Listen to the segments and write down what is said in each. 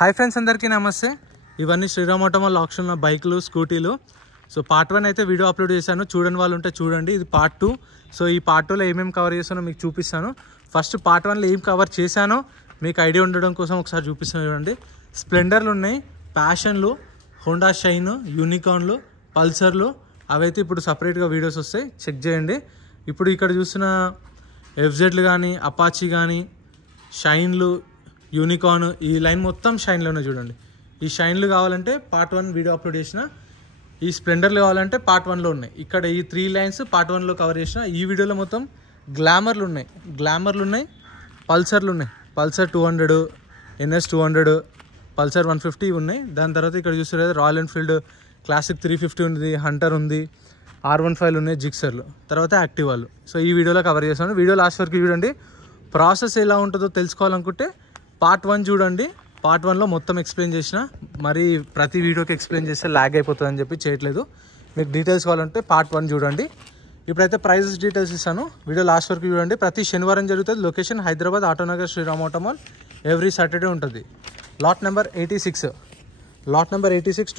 Hi friends, అందరికీ నమస్తే. ఇవన్నీ శ్రీరామ్ ఆటోమోల్ ఆప్షన్లో బైకులు, స్కూటీలు. సో పార్ట్ 1 అయితే వీడియో అప్లోడ్ చేశాను, చూడని వాళ్ళు ఉంటే చూడండి. ఇది పార్ట్ 2. సో ఈ పార్ట్ 2లో ఏమేమి కవర్ చేశానో మీకు చూపిస్తాను. ఫస్ట్ పార్ట్ 1లో ఏం కవర్ చేశానో మీకు ఐడియా ఉండడం కోసం ఒకసారి చూపిస్తాను చూడండి. స్ప్లెండర్లు ఉన్నాయి, ప్యాషన్లు, హోండా షైన్, యూనికార్న్లు, పల్సర్లు, అవైతే ఇప్పుడు సపరేట్గా వీడియోస్ వస్తాయి, చెక్ చేయండి. ఇప్పుడు ఇక్కడ చూసిన ఎఫ్జెడ్లు కానీ, అపాచీ కానీ, షైన్లు, యూనికార్న్, ఈ లైన్ మొత్తం షైన్లోనే చూడండి. ఈ షైన్లు కావాలంటే పార్ట్ 1 వీడియో అప్లోడ్ చేసిన, ఈ స్ప్లెండర్లు కావాలంటే పార్ట్ 1లో ఉన్నాయి. ఇక్కడ ఈ 3 లైన్స్ పార్ట్ 1లో కవర్ చేసిన. ఈ వీడియోలో మొత్తం గ్లామర్లు ఉన్నాయి, పల్సర్లు ఉన్నాయి. పల్సర్ 200, NS 200, పల్సర్ 150 ఉన్నాయి. దాని తర్వాత ఇక్కడ చూస్తే రాయల్ ఎన్ఫీల్డ్ క్లాసిక్ 350 ఉంది, హంటర్ ఉంది, R15 ఉన్నాయి, జిక్సర్లు, తర్వాత యాక్టివాలు. సో ఈ వీడియోలో కవర్ చేస్తాను. వీడియో లాస్ట్ వరకు చూడండి. ప్రాసెస్ ఎలా ఉంటుందో తెలుసుకోవాలనుకుంటే పార్ట్ 1 చూడండి. పార్ట్ 1లో మొత్తం ఎక్స్ప్లెయిన్ చేసిన, మరి ప్రతి వీడియోకి ఎక్స్ప్లెయిన్ చేస్తే ల్యాగ్ అయిపోతుంది అని చెప్పి చేయట్లేదు. మీకు డీటెయిల్స్ కావాలంటే పార్ట్ 1 చూడండి. ఇప్పుడైతే ప్రైజెస్ డీటెయిల్స్ ఇస్తాను, వీడియో లాస్ట్ వరకు చూడండి. ప్రతి శనివారం జరుగుతుంది. Location Hyderabad, Autonagar, Shriram automall. Every Saturday ఉంటుంది. Lot number 86,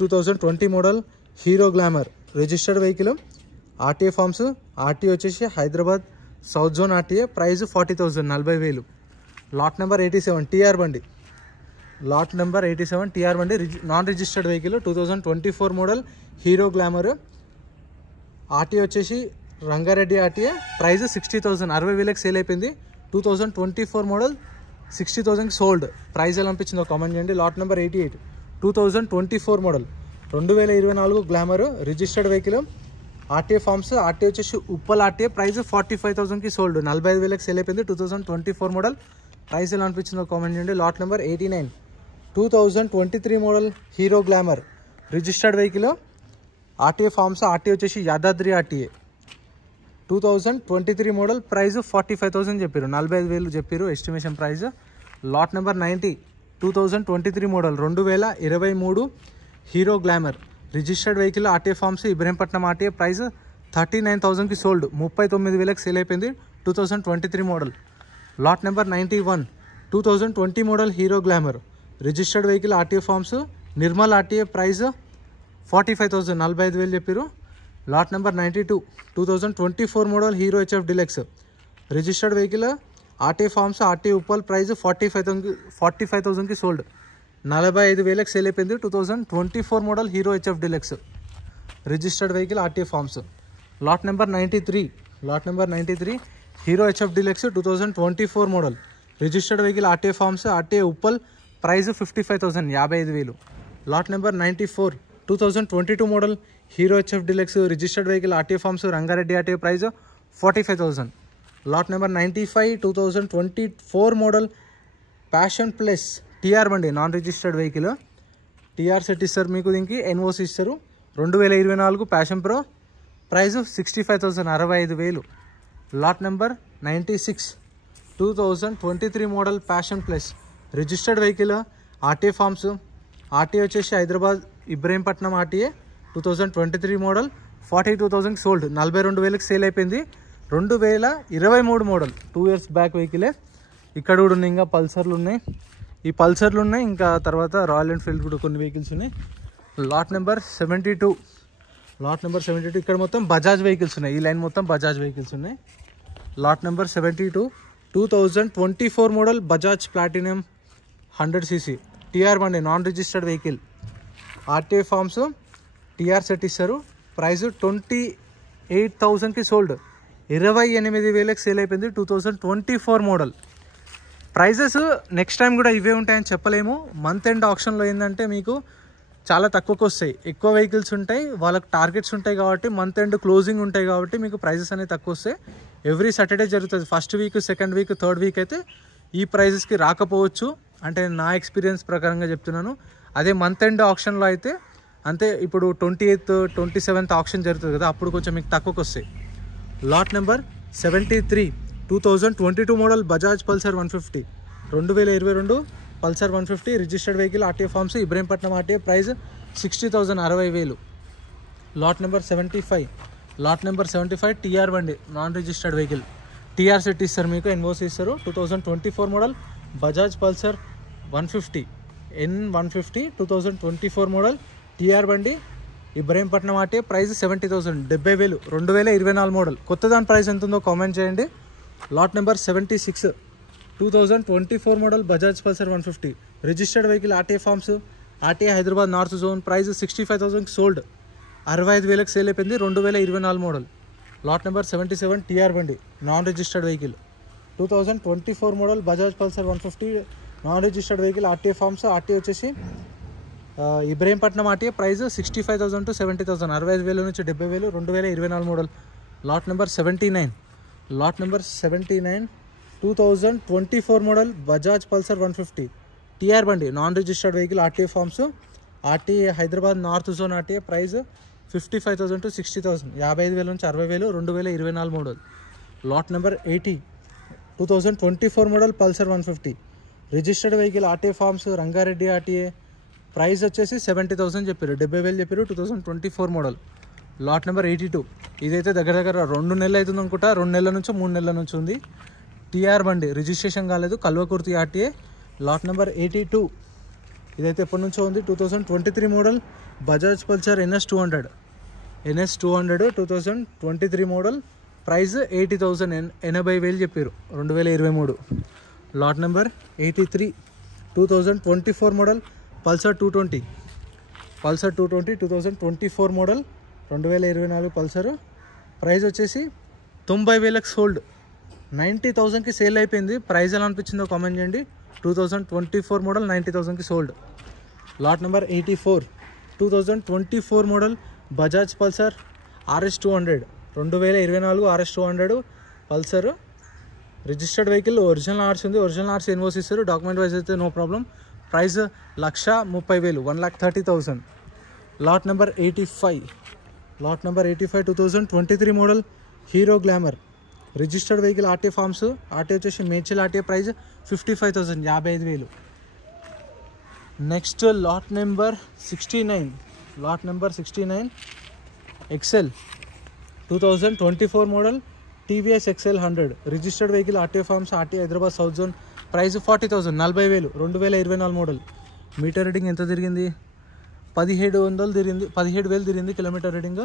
2020 model Hero Glamour registered vehicle. RTA forms, RTA వచ్చేసి Hyderabad south zone RTA. Price 40,000, 40,000. Lot number 87 TR బండి. లాట్ నెంబర్ 87 టీఆర్ బండి, non registered vehicle. 2024 model Hero Glamour. RTA వచ్చేసి Rangareddy RTA. Price 60,000, 60,000కి sale అయిపోయింది. 2024 model 60,000కి sold. Price ఎలా అనిపించిందో comment చేయండి. Lot number 88, 2024 model 2024 Glamour registered vehicle. RTA forms, RTA వచ్చేసి Uppal RTA. Price 45,000కి సోల్డ్, 45,000కి సేల్ అయిపోయింది. 2024 మోడల్. ప్రైస్ ఎలా అనిపించిందో కామెంట్ చేయండి. Lot number 89, 2023 model Hero Glamour registered vehicle. RTA forms, RTA వచ్చేసి యాదాద్రి ఆర్టీఏ. 2023 మోడల్. ప్రైస్ 45,000 చెప్పారు, 45,000 చెప్పారు estimation price. Lot number 90, 2023 model 2023 Hero Glamour registered vehicle. RTA forms, Ibrahimpatnam RTA. Price 39,000కి sold, 39,000కి sale అయిపోయింది. 2023 model. Lot number 91, 2020 model Hero Glamour registered vehicle. RTA forms, Nirmal RTA. Price 45,000, 45,000 చెప్పారు. Lot number 92, 2024 model Hero HF Deluxe registered vehicle. RTA forms, RTA Uppal. Price 45,000కి sold, 45,000కి sale అయిపోయింది. 2024 model Hero HF Deluxe registered vehicle. RTA forms. Lot number 93, Hero HF Deluxe 2024 model registered vehicle. RTA forms, RTA Uppal. Price 55,000, 55,000. Lot number 94, 2022 model Hero HF Deluxe registered vehicle. RTA forms, Rangareddy RTA. Price 45,000. Lot number 95, 2024 model Passion Plus TR బండి, non registered vehicle. TR set ఇస్తారు మీకు, దీనికి NOC ఇస్తారు. 2024 Passion Pro. Price 65,000, 65,000. Lot number 96, 2023 model Passion Plus registered vehicle. RTA forms, RTA వచ్చేసి Hyderabad Ibrahimpatnam RTA. 2023 model 42,000కి sold, 42,000కి sale అయిపోయింది. 2023 model 2 years back వెహికలే. ఇక్కడ కూడా ఉన్నాయి, ఇంకా పల్సర్లు ఉన్నాయి. ఈ పల్సర్లు ఉన్నాయి, ఇంకా తర్వాత రాయల్ ఎన్ఫీల్డ్ కూడా కొన్ని వెహికల్స్ ఉన్నాయి. లాట్ నెంబర్ 72, ఇక్కడ మొత్తం బజాజ్ వెహికల్స్ ఉన్నాయి. ఈ లైన్ మొత్తం బజాజ్ వెహికల్స్ ఉన్నాయి. Lot number 72, 2024 model Bajaj Platina 100cc TR బండి, non registered vehicle. RTA forms, TR set ఇస్తారు. ప్రైస్ 28,000కి సోల్డ్, 28,000కి సేల్ అయిపోయింది. 2024 మోడల్. ప్రైజెస్ నెక్స్ట్ టైం కూడా ఇవే ఉంటాయని చెప్పలేము. మంత్ ఎండ్ ఆప్షన్లో ఏంటంటే మీకు చాలా తక్కువకి వస్తాయి. ఎక్కువ వెహికల్స్ ఉంటాయి, వాళ్ళకి టార్గెట్స్ ఉంటాయి కాబట్టి, మంత్ ఎండ్ క్లోజింగ్ ఉంటాయి కాబట్టి మీకు ప్రైజెస్ అనేవి తక్కువ వస్తాయి. ఎవ్రీ సాటర్డే జరుగుతుంది. First week, second week, third week అయితే ఈ ప్రైజెస్కి రాకపోవచ్చు, అంటే నా ఎక్స్పీరియన్స్ ప్రకారంగా చెప్తున్నాను. అదే మంత్ ఎండ్ ఆప్షన్లో అయితే అంతే. ఇప్పుడు 28th, 27th ఆప్షన్ జరుగుతుంది కదా, అప్పుడు కొంచెం మీకు తక్కువకి వస్తాయి. Lot number 73, 2022 model Bajaj Pulsar 150, 2022 Pulsar 150 registered vehicle. RTA forms, Ibrahimpatnam RTA. Price 60,000, 60,000. Lot number 75, TR బండి, non registered vehicle. TR set ఇస్తారు మీకు, ఎన్ఓసి ఇస్తారు. 2024 model Bajaj Pulsar 150, N150 2024 model TR బండి, ఇబ్రహీంపట్నం ఆర్టీఏ, ప్రైస్ 70,000 70,000 2024 మోడల్. కొత్త దాని ప్రైస్ ఎంత ఉందో కామెంట్ చేయండి. Lot number 76 2024 model Bajaj Pulsar 150, registered vehicle RTA forms, RTA Hyderabad north zone, price 65,000 sold, 65,000 sale అయిపోయింది, 2024 మోడల్. లాట్ నెంబర్ 77 టీఆర్ బండి, non registered vehicle, 2024 model Bajaj Pulsar 150, non registered vehicle, RTA forms, RTA వచ్చేసి Ibrahimpatnam RTA, price 65,000 to 70,000 65,000 నుంచి 70,000 2024 model. Lot number 79 2024 model Bajaj Pulsar 150 TR బండి, non registered vehicle, RTA forms, RTA Hyderabad north zone RTA, price 55,000 to 60,000 55,000 నుంచి 60,000 2024 model. Lot number 80 2024 model Pulsar 150, registered vehicle, RTA forms, Rangareddy RTA, price వచ్చేసి 70,000 చెప్పారు, 70,000 చెప్పారు, 2024 model. Lot number 82 ఇదైతే దగ్గర 2 నెలలు అవుతుంది అనుకుంటా, 2 నెలల నుంచి 3 నెలల నుంచి ఉంది. టీఆర్ బండి, రిజిస్ట్రేషన్ కాలేదు, కల్వకుర్తి ఆర్టీఏ. లాట్ నెంబర్ 82 ఇదైతే ఎప్పటి నుంచో ఉంది, 2023 model Bajaj Pulsar NS 200 2023 model, price 80,000 80,000 చెప్పారు, 2023. Lot number 83 2024 model Pulsar 220 2024 model 2024 Pulsar, price వచ్చేసి 90,000 సోల్డ్, 90,000కి సేల్ అయిపోయింది. ప్రైస్ ఎలా అనిపించిందో కామెంట్ చేయండి. 2024 మోడల్ 90,000కి sold. Lot number 84 2024 model Bajaj Pulsar RS 200 2024 RS 200 Pulsar, registered vehicle, original ఆర్స్ ఉంది, ఒరిజినల్ ఆర్స్ ఎన్ఓసి ఇస్తారు, డాక్యుమెంట్ వైజ్ అయితే no problem. Price 1,30,000 1,30,000. Lot number 85 2023 model Hero Glamour, registered vehicle, RTA forms, RTA వచ్చేసి Medchal RTA, price 55,000 55,000. Next lot number 69 XL 2024 model TVS XL 100, registered vehicle, RTA forms, RTA Hyderabad south zone, price 40,000 40,000 2024 model. Meter reading ఎంత తిరిగింది? 17,000 తిరిగింది kilometre reading.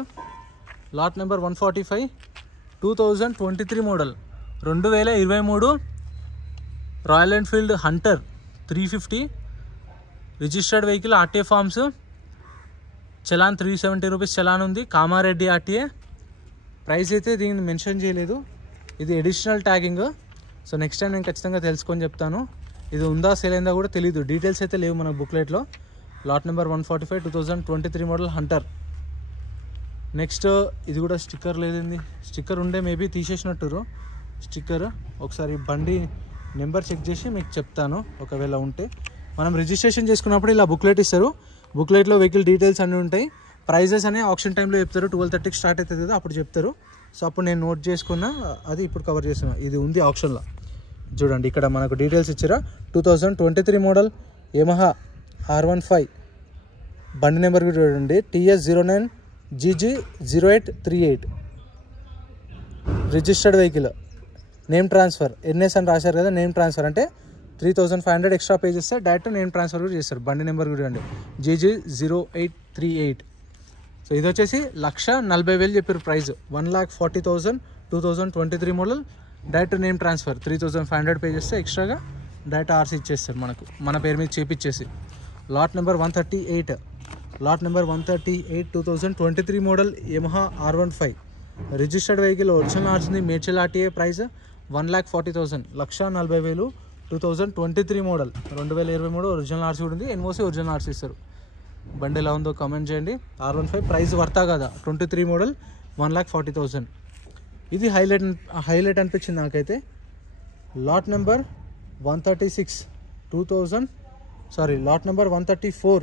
Lot number 145 2023 model 2023 Royal Enfield Hunter 350, registered vehicle, RTA forms, challan 370 rupees challan ఉంది, Kamareddy RTA. Price అయితే దీన్ని mention చేయలేదు, ఇది additional tagging. So next time నేను ఖచ్చితంగా తెలుసుకొని చెప్తాను. ఇది ఉందా సేల్ అయిందా కూడా తెలీదు, డీటెయిల్స్ అయితే లేవు మన బుక్లెట్లో. Lot number 145 2023 model Hunter. Next ఇది కూడా స్టిక్కర్ లేదండి, స్టిక్కర్ ఉండే మేబీ తీసేసినట్టురు స్టిక్కర్. ఒకసారి బండి నెంబర్ చెక్ చేసి మీకు చెప్తాను ఒకవేళ ఉంటే. మనం రిజిస్ట్రేషన్ చేసుకున్నప్పుడు ఇలా బుక్లెట్ ఇస్తారు, బుక్లెట్లో వెహికల్ డీటెయిల్స్ అన్నీ ఉంటాయి. ప్రైజెస్ అనే ఆప్షన్ టైంలో చెప్తారు, 12:30కి స్టార్ట్ అవుతుంది కదా అప్పుడు చెప్తారు. సో అప్పుడు నేను నోట్ చేసుకున్నా, అది ఇప్పుడు కవర్ చేస్తున్నా. ఇది ఉంది ఆప్షన్లో చూడండి, ఇక్కడ మనకు డీటెయిల్స్ ఇచ్చారా. 2023 మోడల్ యమహా R15 బండి నెంబర్ కూడా చూడండి, TS09GG0838, registered vehicle, name transfer NS అని రాశారు కదా, నేమ్ ట్రాన్స్ఫర్ అంటే 3,500 ఎక్స్ట్రా పే చేస్తే డైరెక్ట్ నేమ్ ట్రాన్స్ఫర్ కూడా చేస్తారు. బండి నెంబర్ కూడా చూడండి, GG0838. సో ఇది వచ్చేసి 1,40,000 చెప్పారు price, 1,40,000 2023 model. Direct name transfer 3,500 pay చేస్తే ఎక్స్ట్రాగా డైరెక్ట్ ఆర్సీ ఇచ్చేస్తారు మనకు, మన పేరు మీద చేపించేసి. Lot number 138 2023 model Yamaha R15, registered vehicle, original ఆర్స్ ఉంది, Medchal RTA, price 1,40,000 1,40,000 2023 model 2023 original RC కూడా ఉంది, ఎన్ఓసి ఒరిజినల్ ఆర్సీ ఇస్తారు. బండి ఎలా ఉందో కామెంట్ చేయండి. R15 ప్రైస్ వర్తా కదా, 23 మోడల్ 1,40,000. ఇది హైలైట్ అనిపించింది నాకైతే. Lot number 136 lot number 134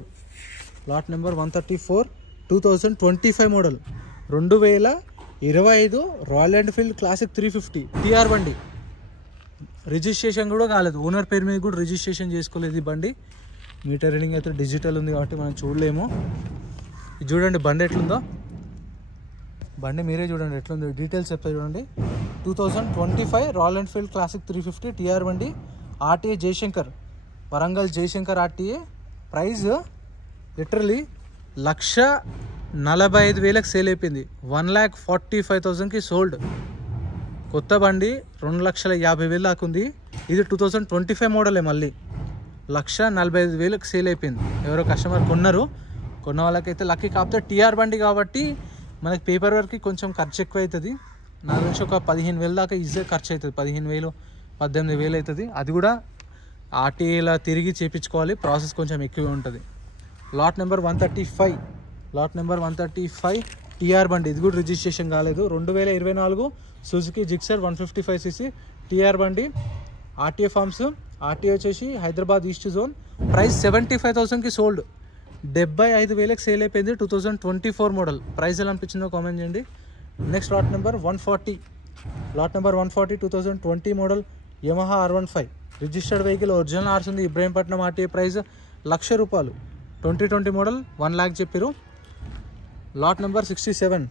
2025 model 2025 Royal Enfield Classic 350 TR బండి. రిజిస్ట్రేషన్ కూడా కాలేదు, ఓనర్ పేరు మీద కూడా రిజిస్ట్రేషన్ చేసుకోలేదు ఈ బండి. మీటర్ రీడింగ్ అయితే డిజిటల్ ఉంది కాబట్టి మనం చూడలేము. ఇది చూడండి బండి ఎట్లుందో, బండి మీరే చూడండి ఎట్లుందో, డీటెయిల్స్ చెప్తా చూడండి. 2025 రాయల్ ఎన్ఫీల్డ్ క్లాసిక్ 350 టీఆర్ బండి, RTA Jayashankar, Warangal Jayashankar RTA, price literally 1,45,000 sale అయిపోయింది. 1,45,000కి సోల్డ్. కొత్త బండి 2,50,000 దాకా ఉంది. ఇది 2025 మోడలే. మళ్ళీ 1,45,000కి సేల్ అయిపోయింది. ఎవరో కస్టమర్ కొన్న వాళ్ళకైతే లక్కీ. కాకపోతే టీఆర్ బండి కాబట్టి మనకి పేపర్ వర్క్కి కొంచెం ఖర్చు ఎక్కువ అవుతుంది. నా నుంచి ఒక 15,000 దాకా ఈజీగా ఖర్చు అవుతుంది. 15,000 18,000 అవుతుంది. అది కూడా ఆర్టీఏలా తిరిగి చేయించుకోవాలి. ప్రాసెస్ కొంచెం ఎక్కువ ఉంటుంది. లాట్ నెంబర్ 135 టీఆర్ బండి. ఇది కూడా రిజిస్ట్రేషన్ కాలేదు. 2024 సుజుకి జిక్సర్ 155cc టీఆర్ బండి. RTA forms. ఆర్టీఏ వచ్చేసి హైదరాబాద్ ఈస్ట్ జోన్. ప్రైస్ 75,000కి సోల్డ్. 75,000కి సేల్ అయిపోయింది. 2024 మోడల్. ప్రైస్ ఎలా అనిపించిందో కామెంట్ చేయండి. Next lot number 140. 2020 model Yamaha R15 registered vehicle. Original ఆర్స్ ఉంది. Ibrahimpatnam RTA. Price ₹1,00,000. 2020 model 1 lakh చెప్పారు. Lot number 67.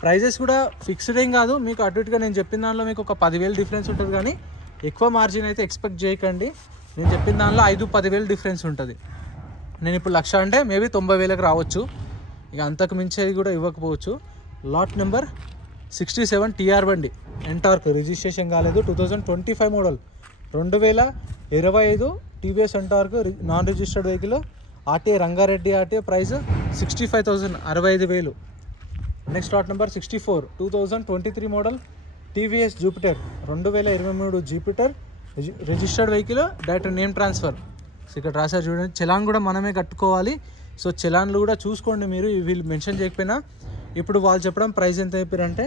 ప్రైజెస్ కూడా ఫిక్స్డ్ ఏం కాదు. మీకు అటు ఇటుగా నేను చెప్పిన దానిలో మీకు ఒక 10,000 డిఫరెన్స్ ఉంటుంది. కానీ ఎక్కువ మార్జిన్ అయితే ఎక్స్పెక్ట్ చేయకండి. నేను చెప్పిన దానిలో 5-10,000 డిఫరెన్స్ ఉంటుంది. నేను ఇప్పుడు 1,00,000 అంటే మేబీ 90,000కి రావచ్చు. ఇక అంతకు మించేది కూడా ఇవ్వకపోవచ్చు. లాట్ నెంబర్ 67 టీఆర్ బండి. ఎంటార్క్ రిజిస్ట్రేషన్ కాలేదు. 2025 model. 2025 TVS NTorq non registered vehicle. RTA Rangareddy RTA. Price 65,000 65,000. Next lot number 64 2023 model TVS Jupiter. 2023 Jupiter registered vehicle. Direct name transfer. So ఇక్కడ రాశారు చూడండి. చలాన్ కూడా మనమే కట్టుకోవాలి. సో చలాన్లు కూడా చూసుకోండి మీరు. వీళ్ళు మెన్షన్ చేయకపోయినా ఇప్పుడు వాళ్ళు చెప్పడం ప్రైస్ ఎంత చెప్పారంటే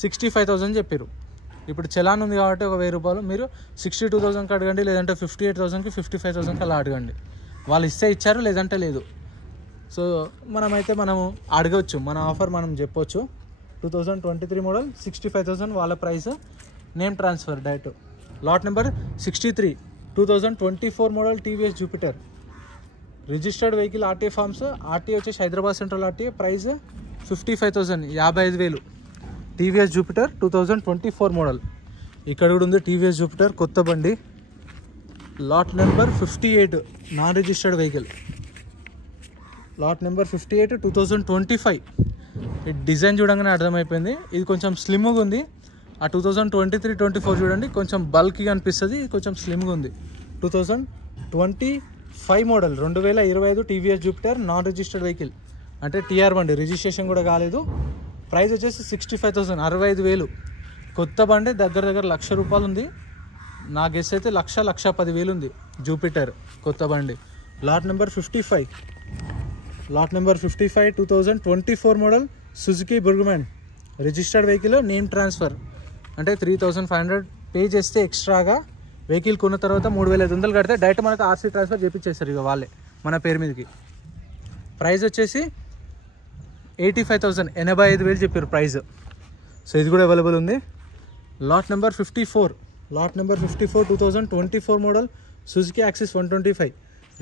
65,000 చెప్పారు. ఇప్పుడు చలాన్ ఉంది కాబట్టి ఒక ₹1,000 మీరు 62,000కి అడగండి. లేదంటే 58,000కి 55,000కి అలా అడగండి. వాళ్ళు ఇస్తే ఇచ్చారు, లేదంటే లేదు. సో మనము అడగవచ్చు. మన ఆఫర్ మనం చెప్పొచ్చు. 2023 మోడల్ 65,000 వాళ్ళ price. Name transfer direct. Lot number 63 2024 model TVS Jupiter registered vehicle. RTA forms. RTA వచ్చేసి Hyderabad central RTA. Price 55,000 55,000. TVS Jupiter 2024 model. ఇక్కడ కూడా ఉంది టీవీఎస్ జూపిటర్ కొత్త బండి. Lot number 58 non registered vehicle. Lot number 58 2025. ఈ డిజైన్ చూడంగానే అర్థమైపోయింది. ఇది కొంచెం స్లిమ్గా ఉంది. ఆ 2023-24 చూడండి, కొంచెం బల్క్గా అనిపిస్తుంది. ఇది కొంచెం స్లిమ్గా ఉంది. 2025 model 2025 TVS Jupiter non registered vehicle. అంటే టీఆర్ బండి. రిజిస్ట్రేషన్ కూడా కాలేదు. ప్రైస్ వచ్చేసి 65,000 65,000. కొత్త బండి. దగ్గర ₹1,00,000 ఉంది. నా గెస్ అయితే 1,10,000 ఉంది జూపిటర్ కొత్త బండి. Lot number 55 2024 model Suzuki Burgman registered vehicle. Name transfer. అంటే 3,500 పే చేస్తే ఎక్స్ట్రాగా వెహికల్ కొన్న తర్వాత 3,500 కడితే డైరెక్ట్ మనకు ఆర్సీ ట్రాన్స్ఫర్ చేయించేస్తారు ఇక వాళ్ళే మన పేరు మీదకి. ప్రైస్ వచ్చేసి 85,000 85,000 చెప్పారు ప్రైస్. సో ఇది కూడా అవైలబుల్ ఉంది. Lot number 54 2024 model Suzuki Access 125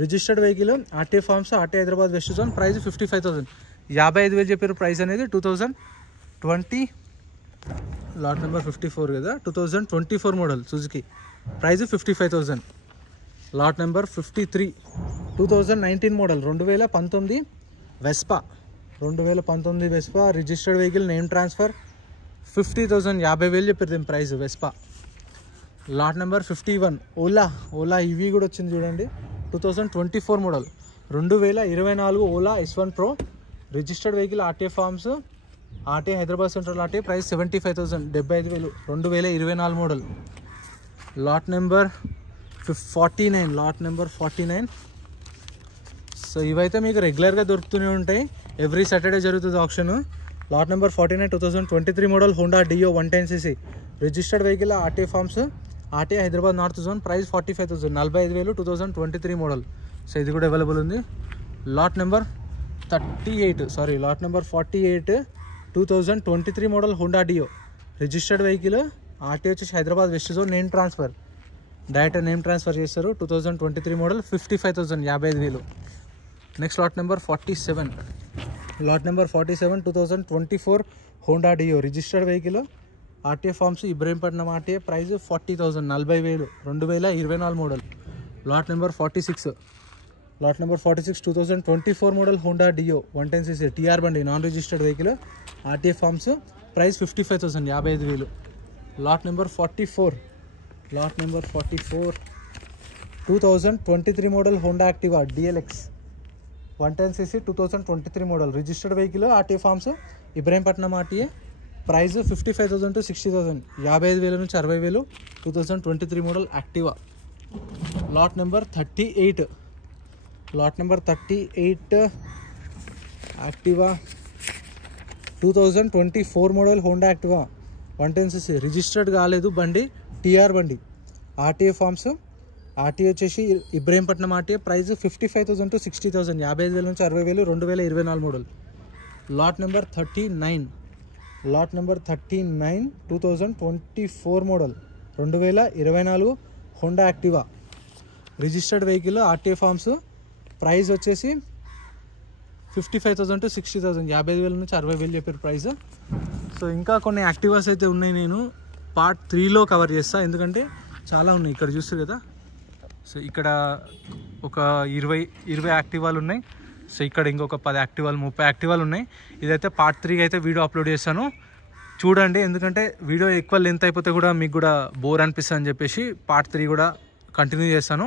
registered vehicle. RTA forms. RTA Hyderabad west zone. Price 55,000 55,000 చెప్పారు ప్రైస్ అనేది. 2020 లాట్ నెంబర్ 54 కదా. 2024 model Suzuki. Price 55,000. Lot number 53 2019 model 2019 Vespa. 2019 Vespa registered vehicle. Name transfer. 50,000 50,000 చెప్పారు దీని price Vespa. Lot number 51 Ola ఇవి కూడా వచ్చింది చూడండి. 2024 model 2024 Ola S1 Pro registered vehicle. RTA forms. RTA Hyderabad central RTA. Price 75,000 75,000. 2024 model. Lot number 49 so ఇవైతే మీకు రెగ్యులర్గా దొరుకుతూనే ఉంటాయి. ఎవ్రీ సాటర్డే జరుగుతుంది option. Lot number 49 2023 model Honda Dio 110cc registered vehicle. RTA forms. RTA Hyderabad north zone. Price 45,000 45,000. 2023 model. So ఇది కూడా available ఉంది. Lot number 48 2023 model Honda Dio registered vehicle. RTA వచ్చేసి Hyderabad west zone. Name transfer. Direct name transfer చేస్తారు. 2023 model 55,000 55,000. Next lot number 47 2024 Honda Dio registered vehicle. RTA forms. Ibrahimpatnam RTA. Price 40,000 40,000. 2024 model. Lot number 46 lot number 46 2024 model Honda Dio 110cc TR బండి non registered vehicle RTA forms price 55,000 55,000. Lot number 44 2023 model Honda Activa DLX 110cc 2023 model registered vehicle RTA forms Ibrahimpatnam RTA price 55,000 to 60,000 55,000 నుంచి 60,000 2023 model Activa. Lot number 38 Activa 2024 model Honda Activa 110cc registered కాలేదు బండి TR బండి RTA forms RTA వచ్చేసి Ibrahimpatnam RTA price 55,000 to 60,000 55,000 నుంచి 60,000 2024 model. Lot number 39 2024 model 2024 Honda Activa registered vehicle RTA forms price వచ్చేసి 55,000 to 60,000 55,000 నుంచి 60,000 చెప్పారు price. So ఇంకా కొన్ని యాక్టివాస్ అయితే ఉన్నాయి, నేను పార్ట్ 3లో కవర్ చేస్తాను ఎందుకంటే చాలా ఉన్నాయి. ఇక్కడ చూస్తారు కదా, సో ఇక్కడ ఒక 20 యాక్టివాలు ఉన్నాయి. సో ఇక్కడ ఇంకొక 10 యాక్టివాలు 30 యాక్టివాలు ఉన్నాయి. ఇదైతే పార్ట్ 3 అయితే వీడియో అప్లోడ్ చేస్తాను, చూడండి. ఎందుకంటే వీడియో ఎక్కువ లెంత్ అయిపోతే కూడా మీకు కూడా బోర్ అనిపిస్తుంది అని చెప్పేసి పార్ట్ 3 కూడా కంటిన్యూ చేస్తాను.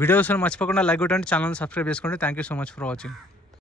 వీడియోస్ మర్చిపోకుండా లైక్ కొట్టండి, ఛానల్ సబ్స్క్రైబ్ చేసుకోండి. Thank you so much for watching.